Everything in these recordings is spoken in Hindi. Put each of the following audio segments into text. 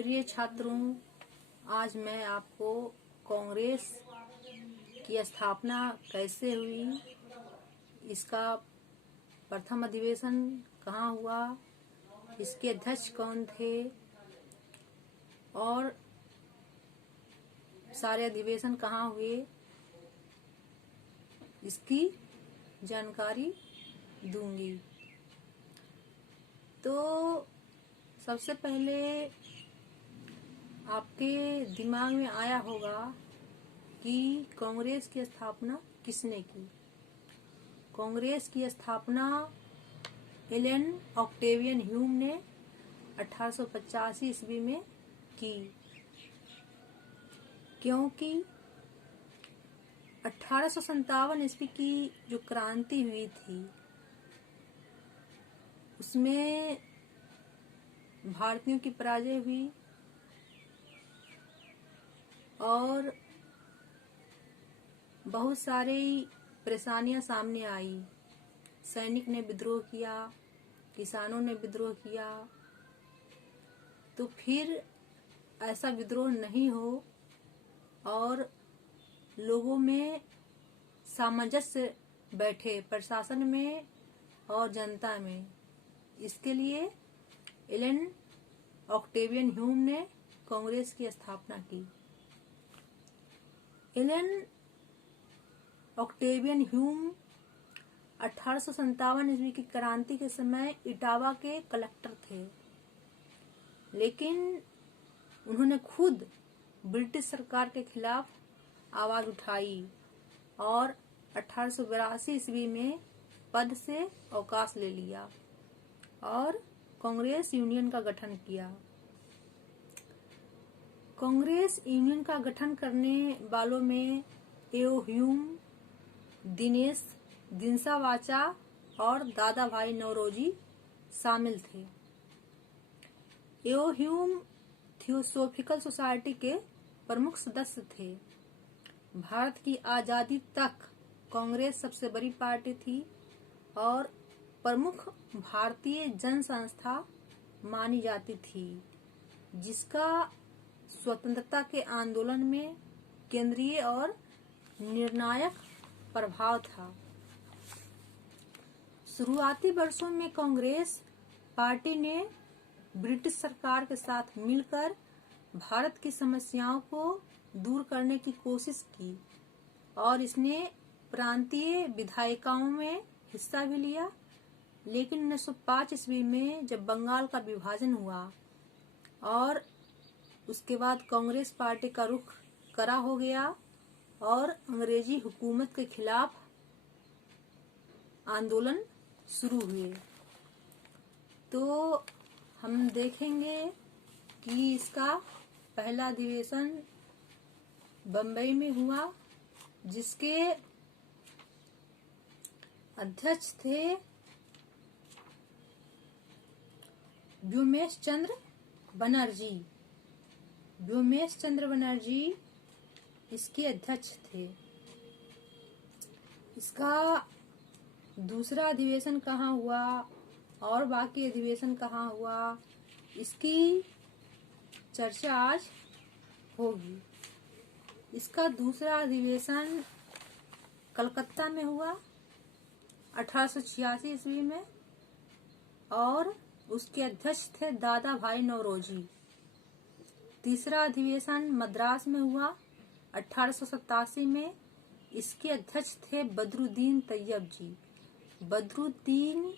प्रिय छात्रों, आज मैं आपको कांग्रेस की स्थापना कैसे हुई, इसका प्रथम अधिवेशन कहाँ हुआ, इसके अध्यक्ष कौन थे और सारे अधिवेशन कहाँ हुए, इसकी जानकारी दूंगी। तो सबसे पहले आपके दिमाग में आया होगा कि कांग्रेस की स्थापना किसने की। कांग्रेस की स्थापना एलन ऑक्टेवियन ह्यूम ने 1885 ईस्वी में की, क्योंकि 1857 ईस्वी की जो क्रांति हुई थी उसमें भारतीयों की पराजय हुई और बहुत सारी परेशानियां सामने आई। सैनिक ने विद्रोह किया, किसानों ने विद्रोह किया, तो फिर ऐसा विद्रोह नहीं हो और लोगों में सामंजस्य बैठे, प्रशासन में और जनता में। इसके लिए एलन ऑक्टेवियन ह्यूम ने कांग्रेस की स्थापना की। एलन ऑक्टेवियन ह्यूम 1857 ईस्वी की क्रांति के समय इटावा के कलेक्टर थे, लेकिन उन्होंने खुद ब्रिटिश सरकार के खिलाफ आवाज उठाई और 1882 ईस्वी में पद से अवकाश ले लिया और कांग्रेस यूनियन का गठन किया। कांग्रेस यूनियन का गठन करने वालों में एओ ह्यूम, दिनेश दिनसावाचा और दादा भाई नौरोजी शामिल थे। एओ ह्यूम थियोसोफिकल सोसाइटी के प्रमुख सदस्य थे। भारत की आजादी तक कांग्रेस सबसे बड़ी पार्टी थी और प्रमुख भारतीय जन संस्था मानी जाती थी, जिसका स्वतंत्रता के आंदोलन में केंद्रीय और निर्णायक प्रभाव था। शुरुआती वर्षों में कांग्रेस पार्टी ने ब्रिटिश सरकार के साथ मिलकर भारत की समस्याओं को दूर करने की कोशिश की और इसने प्रांतीय विधायिकाओं में हिस्सा भी लिया। लेकिन 1905 ईस्वी में जब बंगाल का विभाजन हुआ और उसके बाद कांग्रेस पार्टी का रुख कड़ा हो गया और अंग्रेजी हुकूमत के खिलाफ आंदोलन शुरू हुए। तो हम देखेंगे कि इसका पहला अधिवेशन बम्बई में हुआ, जिसके अध्यक्ष थे व्योमेश चंद्र बनर्जी। व्योमेश चंद्र बनर्जी इसके अध्यक्ष थे। इसका दूसरा अधिवेशन कहाँ हुआ और बाकी अधिवेशन कहाँ हुआ, इसकी चर्चा आज होगी। इसका दूसरा अधिवेशन कलकत्ता में हुआ 1886 ईस्वी में और उसके अध्यक्ष थे दादा भाई नौरोजी। तीसरा अधिवेशन मद्रास में हुआ 1887 में। इसके अध्यक्ष थे बदरुद्दीन तैयब जी। बदरुद्दीन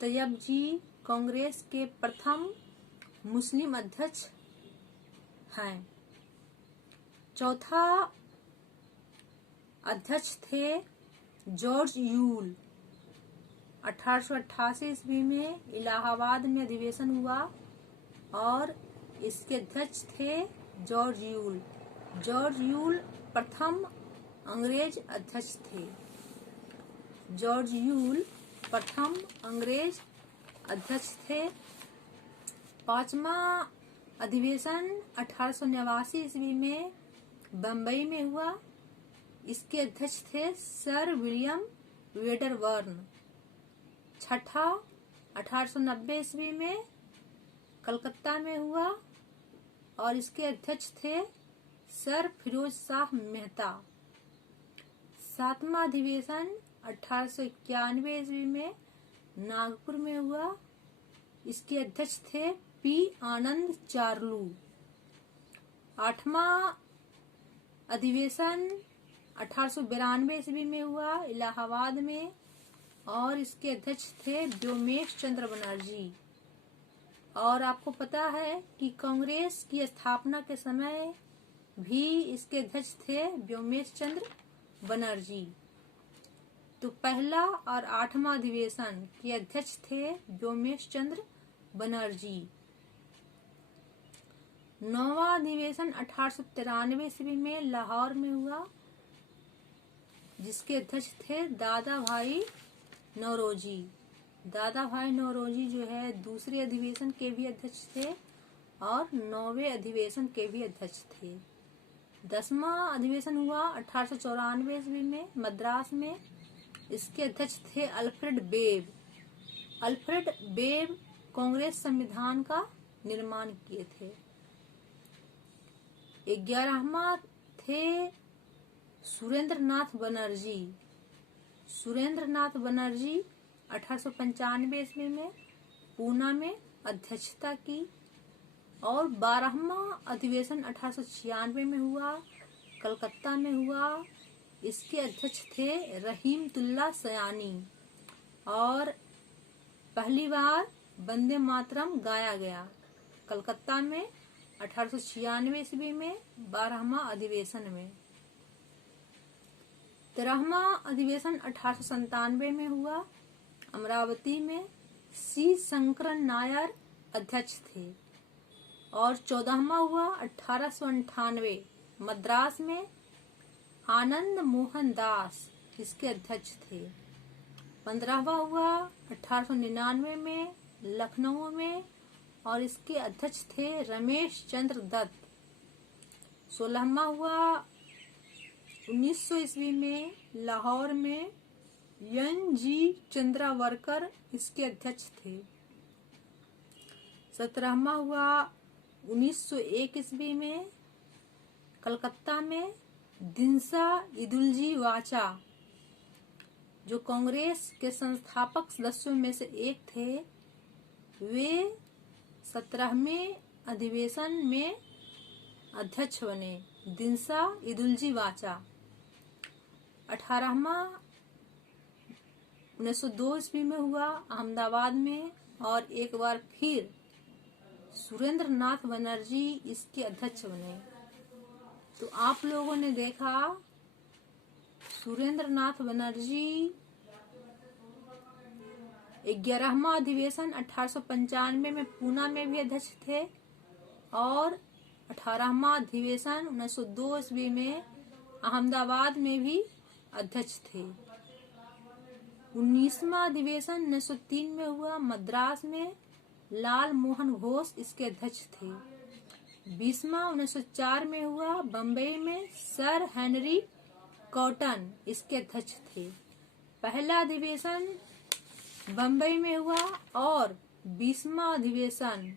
तैयब जी कांग्रेस के प्रथम मुस्लिम अध्यक्ष हैं। चौथा अध्यक्ष थे जॉर्ज यूल। 1888 ईस्वी में इलाहाबाद में अधिवेशन हुआ और इसके अध्यक्ष थे जॉर्ज यूल। जॉर्ज यूल प्रथम अंग्रेज अध्यक्ष थे। जॉर्ज यूल प्रथम अंग्रेज अध्यक्ष थे। पांचवा अधिवेशन 1889 ईस्वी में बम्बई में हुआ। इसके अध्यक्ष थे सर विलियम वेडरबर्न। छठा 1890 ईस्वी में कलकत्ता में हुआ और इसके अध्यक्ष थे सर फिरोज शाह मेहता। 7वां अधिवेशन 1891 ईस्वी में नागपुर में हुआ। इसके अध्यक्ष थे पी आनंद चार्लू। 8वां अधिवेशन 1892 ईस्वी में हुआ इलाहाबाद में, और इसके अध्यक्ष थे व्योमेश चंद्र बनर्जी। और आपको पता है कि कांग्रेस की स्थापना के समय भी इसके अध्यक्ष थे व्योमेश चंद्र बनर्जी। तो पहला और 8वां अधिवेशन के अध्यक्ष थे व्योमेश चंद्र बनर्जी। 9वां अधिवेशन 1893 ईस्वी में लाहौर में हुआ, जिसके अध्यक्ष थे दादा भाई नौरोजी। दादा भाई नौरोजी जो है दूसरे अधिवेशन के भी अध्यक्ष थे और 9वें अधिवेशन के भी अध्यक्ष थे। 10वां अधिवेशन हुआ 1894 ईस्वी में मद्रास में। इसके अध्यक्ष थे अल्फ्रेड बेब। अल्फ्रेड बेब कांग्रेस संविधान का निर्माण किए थे। 11वां थे सुरेंद्र नाथ बनर्जी। सुरेंद्र नाथ बनर्जी 1895 ईस्वी में पूना में अध्यक्षता की। और 12वां अधिवेशन 1896 में हुआ, कलकत्ता में हुआ। इसके अध्यक्ष थे रहीमतुल्ला सयानी। और पहली बार वंदे मातरम गाया गया कलकत्ता में 1896 ईस्वी में 12वां अधिवेशन में। 13वां अधिवेशन 1897 में हुआ अमरावती में। सी शंकरन नायर अध्यक्ष थे। और 14वां हुआ 1898 मद्रास में। आनंद मोहन दास इसके अध्यक्ष थे। 15वां हुआ 1899 में लखनऊ में, और इसके अध्यक्ष थे रमेश चंद्र दत्त। 16वां हुआ 1900 ईस्वी में लाहौर में। एन जी चंद्रावरकर इसके अध्यक्ष थे। 17वां हुआ 1901 ईस्वी में कलकत्ता में। दिनसा इदुल्जी वाचा जो कांग्रेस के संस्थापक सदस्यों में से एक थे, वे 17वें अधिवेशन में अध्यक्ष बने। दिनसा इदुल्जी वाचा। 18वां 1902 ईस्वी में हुआ अहमदाबाद में, और एक बार फिर सुरेंद्र नाथ बनर्जी इसके अध्यक्ष बने। तो आप लोगों ने देखा सुरेंद्र नाथ बनर्जी 11वां अधिवेशन 1895 में पूना में भी अध्यक्ष थे, और 18वां अधिवेशन 1902 ईस्वी में अहमदाबाद में भी अध्यक्ष थे। 19वां अधिवेशन 1903 में हुआ मद्रास में। लाल मोहन घोष इसके अध्यक्ष थे। 20वां 1904 में हुआ बम्बई में। सर हेनरी कॉटन इसके अध्यक्ष थे। पहला अधिवेशन बम्बई में हुआ, और 20वां अधिवेशन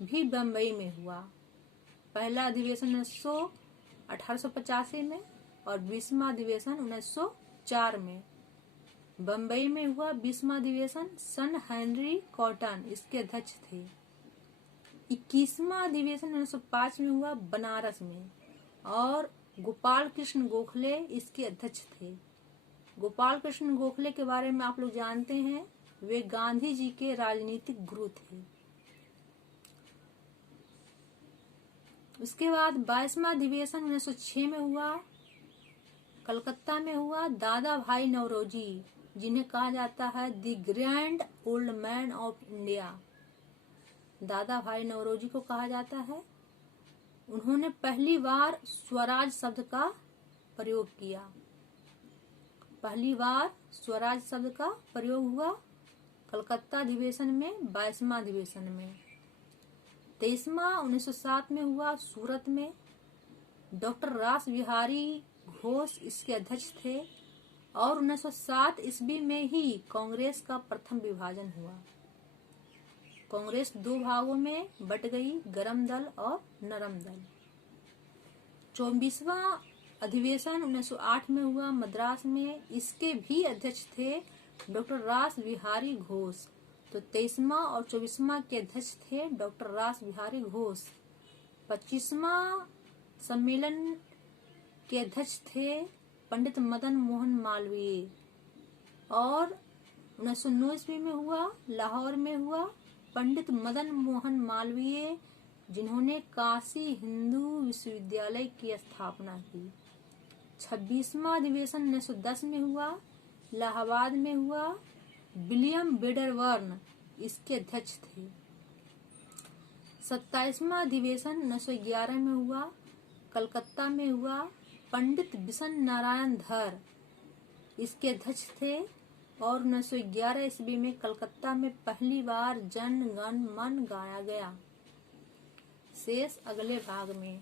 भी बम्बई में हुआ। पहला अधिवेशन 1885 में, और 20वां अधिवेशन 1904 में बम्बई में हुआ। 20वां अधिवेशन सन हेनरी कॉटन इसके अध्यक्ष थे। 21वां अधिवेशन 1905 में हुआ बनारस में, और गोपाल कृष्ण गोखले इसके अध्यक्ष थे। गोपाल कृष्ण गोखले के बारे में आप लोग जानते हैं, वे गांधी जी के राजनीतिक गुरु थे। उसके बाद 22वां अधिवेशन 1906 में हुआ, कलकत्ता में हुआ। दादा भाई नौरोजी, जिन्हें कहा जाता है the grand old man of India, दादा भाई नौरोजी को कहा जाता है। उन्होंने पहली बार स्वराज शब्द का प्रयोग किया। पहली बार स्वराज शब्द का प्रयोग हुआ कलकत्ता अधिवेशन में, 22वां अधिवेशन में। 23वां 1907 में हुआ सूरत में। डॉक्टर रास बिहारी घोष इसके अध्यक्ष थे, और 1907 ईस्वी में ही कांग्रेस का प्रथम विभाजन हुआ। कांग्रेस दो भागों में बट गई, गर्म दल और नरम दल। 24वां अधिवेशन 1908 में हुआ मद्रास में। इसके भी अध्यक्ष थे डॉक्टर रास बिहारी घोष। तो 23वां और 24वां के अध्यक्ष थे डॉक्टर रास बिहारी घोष। 25वां सम्मेलन के अध्यक्ष थे पंडित मदन मोहन मालवीय। और 1909 ईस्वी में हुआ, लाहौर में हुआ। पंडित मदन मोहन मालवीय जिन्होंने काशी हिंदू विश्वविद्यालय की स्थापना की। 26वां अधिवेशन 1910 में हुआ, इलाहाबाद में हुआ। विलियम वेडरबर्न इसके अध्यक्ष थे। 27वां अधिवेशन 1911 में हुआ, कलकत्ता में हुआ। पंडित बिशन नारायण धर इसके अध्यक्ष थे। और 1911 ईस्वी में कलकत्ता में पहली बार जन गण मन गाया गया। शेष अगले भाग में।